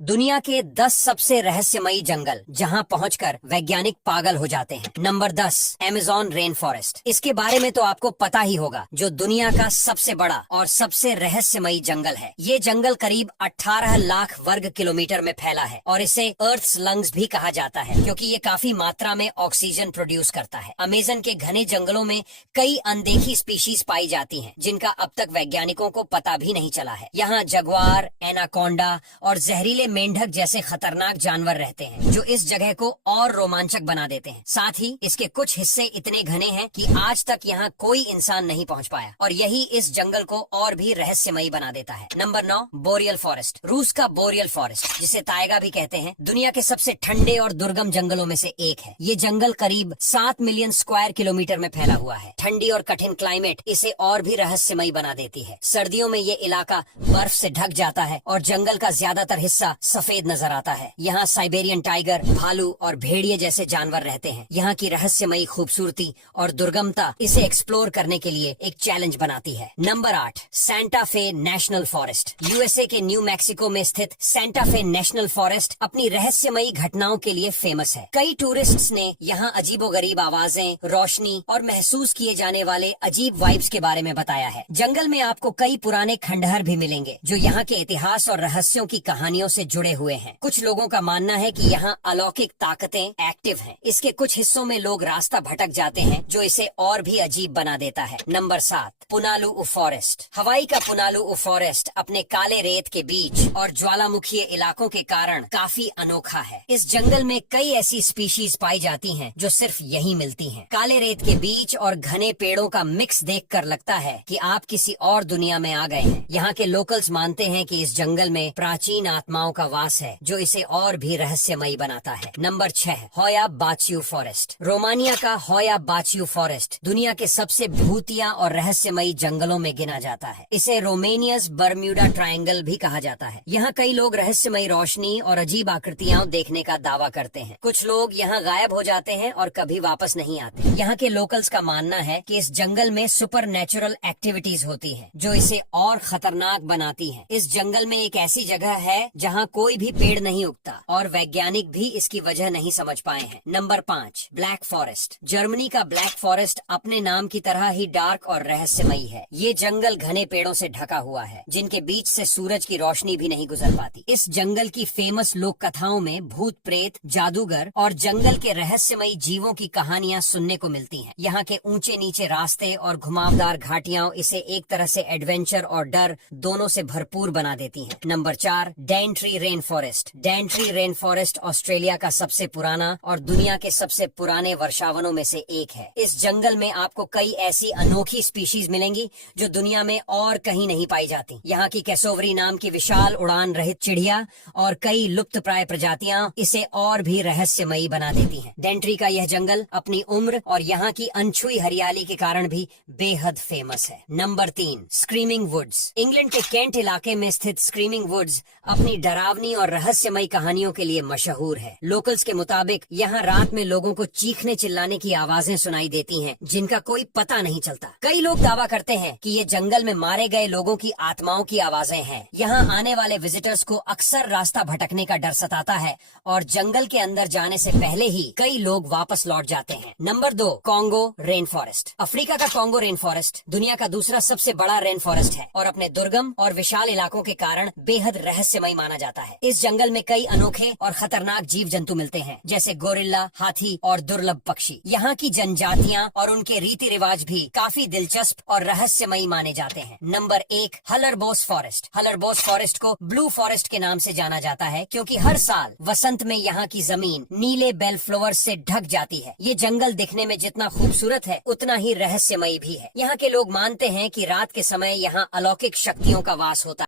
दुनिया के 10 सबसे रहस्यमयी जंगल जहां पहुंचकर वैज्ञानिक पागल हो जाते हैं। Number 10, Amazon rain forest. इसके बारे में तो आपको पता ही होगा, जो दुनिया का सबसे बड़ा और सबसे रहस्यमयी जंगल है। ये जंगल करीब 18 लाख वर्ग किलोमीटर में फैला है और इसे अर्थ्स लंग्स भी कहा जाता है, क्योंकि ये काफी मात्रा में ऑक्सीजन प्रोड्यूस करता है। अमेज़न के घने जंगलों में कई अनदेखी स्पीशीज पाई जाती हैं, जिनका अब तक वैज्ञानिकों को पता भी नहीं चला है। यहाँ जगुआर, एनाकोंडा और जहरीले मेंढक जैसे खतरनाक जानवर रहते हैं, जो इस जगह को और रोमांचक बना देते हैं। साथ ही इसके कुछ हिस्से इतने घने हैं कि आज तक यहाँ कोई इंसान नहीं पहुँच पाया, और यही इस जंगल को और भी रहस्यमयी बना देता है। Number 9, boreal forest. रूस का बोरियल फॉरेस्ट, जिसे ताइगा भी कहते हैं, दुनिया के सबसे ठंडे और दुर्गम जंगलों में से एक है। ये जंगल करीब 7 मिलियन स्क्वायर किलोमीटर में फैला हुआ है। ठंडी और कठिन क्लाइमेट इसे और भी रहस्यमयी बना देती है। सर्दियों में ये इलाका बर्फ से ढक जाता है और जंगल का ज्यादातर हिस्सा सफेद नजर आता है। यहाँ साइबेरियन टाइगर, भालू और भेड़िए जैसे जानवर रहते हैं। यहाँ की रहस्यमयी खूबसूरती और दुर्गमता इसे एक्सप्लोर करने के लिए एक चैलेंज बनाती है। नंबर 8, सेंटा फे नेशनल फॉरेस्ट। यूएसए के न्यू मैक्सिको में स्थित सेंटा फे नेशनल फॉरेस्ट अपनी रहस्यमयी घटनाओं के लिए फेमस है। कई टूरिस्ट्स ने यहाँ अजीबोगरीब आवाजें, रोशनी और महसूस किए जाने वाले अजीब वाइब्स के बारे में बताया है। जंगल में आपको कई पुराने खंडहर भी मिलेंगे, जो यहाँ के इतिहास और रहस्यों की कहानियों से जुड़े हुए हैं। कुछ लोगों का मानना है कि यहाँ अलौकिक ताकतें एक्टिव हैं। इसके कुछ हिस्सों में लोग रास्ता भटक जाते हैं, जो इसे और भी अजीब बना देता है। Number 7, Punaluu forest. हवाई का पुनालुउ फॉरेस्ट अपने काले रेत के बीच और ज्वालामुखीय इलाकों के कारण काफी अनोखा है। इस जंगल में कई ऐसी स्पीशीज पाई जाती हैं, जो सिर्फ यहीं मिलती हैं। काले रेत के बीच और घने पेड़ों का मिक्स देखकर लगता है कि आप किसी और दुनिया में आ गए हैं। यहाँ के लोकल्स मानते हैं कि इस जंगल में प्राचीन आत्माओं का वास है, जो इसे और भी रहस्यमयी बनाता है। नंबर 6, होया बाचियू फॉरेस्ट। रोमानिया का होया बाचियू फॉरेस्ट दुनिया के सबसे भूतिया और रहस्यमयी जंगलों में गिना जाता है। इसे रोमेनियस बर्म्यूडा ट्रायंगल भी कहा जाता है। यहाँ कई लोग रहस्यमयी रोशनी और अजीब आकृतियां देखने का दावा करते हैं। कुछ लोग यहाँ गायब हो जाते हैं और कभी वापस नहीं आते। यहाँ के लोकल्स का मानना है कि इस जंगल में सुपर नेचुरल एक्टिविटीज होती है, जो इसे और खतरनाक बनाती है। इस जंगल में एक ऐसी जगह है जहाँ कोई भी पेड़ नहीं उगता, और वैज्ञानिक भी इसकी वजह नहीं समझ पाए हैं। Number 5, black forest. जर्मनी का ब्लैक फॉरेस्ट अपने नाम की तरह ही डार्क और रहस्यमयी है। ये जंगल घने पेड़ों से ढका हुआ है, जिनके बीच से सूरज की रोशनी भी नहीं गुजर पाती। इस जंगल की फेमस लोक कथाओं में भूत प्रेत, जादूगर और जंगल के रहस्यमयी जीवों की कहानियां सुनने को मिलती हैं। यहाँ के ऊंचे नीचे रास्ते और घुमावदार घाटियां इसे एक तरह से एडवेंचर और डर दोनों से भरपूर बना देती हैं। Number 4, Dentry rain forest. Dentry rain forest Australia का सबसे पुराना और दुनिया के सबसे पुराने वर्षावनों में से एक है। इस जंगल में आपको कई ऐसी अनोखी स्पीशीज मिलेंगी, जो दुनिया में और कहीं नहीं पाई जाती। यहाँ की कैसोवरी नाम की विशाल उड़ान रहित चिड़िया और कई लुप्त प्राय प्रजातियां इसे और भी रहस्यमयी बना देती हैं। डेंट्री का यह जंगल अपनी उम्र और यहाँ की अनछुई हरियाली के कारण भी बेहद फेमस है। Number 3, screaming woods. इंग्लैंड के केंट इलाके में स्थित स्क्रीमिंग वुड्स अपनी डरावनी और रहस्यमयी कहानियों के लिए मशहूर है। लोकल्स के मुताबिक यहाँ रात में लोगों को चीखने चिल्लाने की आवाजें सुनाई देती हैं, जिनका कोई पता नहीं चलता। कई लोग दावा करते हैं कि ये जंगल में मारे गए लोगों की आत्माओं की आवाजें हैं। यहाँ आने वाले विजिटर्स को अक्सर रास्ता भटकने का डर सताता है, और जंगल के अंदर जाने से पहले ही कई लोग वापस लौट जाते हैं। Number 2, Congo rain forest. Africa का कॉन्गो रेन फॉरेस्ट दुनिया का दूसरा सबसे बड़ा रेन फॉरेस्ट है, और अपने दुर्गम और विशाल इलाकों के कारण बेहद रहस्यमयी माना जाता है। इस जंगल में कई अनोखे और खतरनाक जीव जंतु मिलते हैं, जैसे गोरिल्ला, हाथी और दुर्लभ पक्षी। यहाँ की जनजातियाँ और उनके रीति रिवाज भी काफी दिलचस्प और रहस्यमयी माने जाते हैं। Number 1, Hallerbos forest. Hallerbos forest को ब्लू फॉरेस्ट के नाम से जाना जाता है, क्योंकि हर साल वसंत में यहाँ की जमीन नीले बेल फ्लावर्स से ढक जाती है। ये जंगल दिखने में जितना खूबसूरत है, उतना ही रहस्यमयी भी है। यहाँ के लोग मानते हैं कि रात के समय यहाँ अलौकिक शक्तियों का वास होता है।